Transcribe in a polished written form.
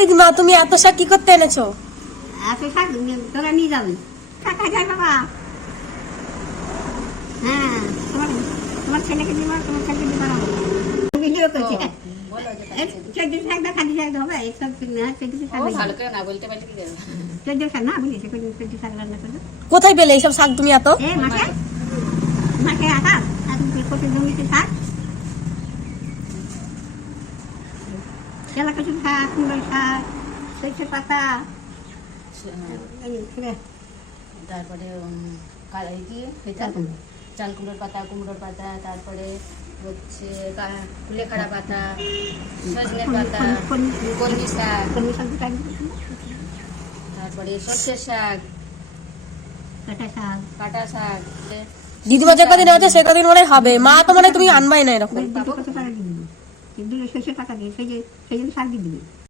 দিদিমা তুমি এত শাক কি করতে এনেছো? এত শাক তোরা নিয়ে যাবি, টাকা যায় বাবা। হ্যাঁ, তোমার তোমার ছেলেকে দিব, তোমার ছেলেকে দিব। ভিডিও করছি চোদ্দ শাক দেখা দিতে হবে, এইসব চোদ্দ শাক ভালো করে না বলতে পারছি, চোদ্দ শাক না বলি চোদ্দ শাক রান্না করবে। কোথায় পেলে এইসব শাক তুমি এত? মাঠে মাঠে আটা কত জমিতে শাক, তেলাকুচু শাক, কুমড়ো শাক, সরষে পাতা, তারপরে চাল কুমড়োর পাতা, তারপরে হচ্ছে কুলেখাড়া পাতা, সজনে পাতা, কলমি শাক, তারপরে সর্ষের শাক, কাটা শাক। দিদিমা যে কদিন আছে সে কদিন মনে হবে, মা তো মানে তুমি আনবাই না এরকম। সর্ষে পাতা দিয়ে সেই জন্য শাক দিয়ে দিবি।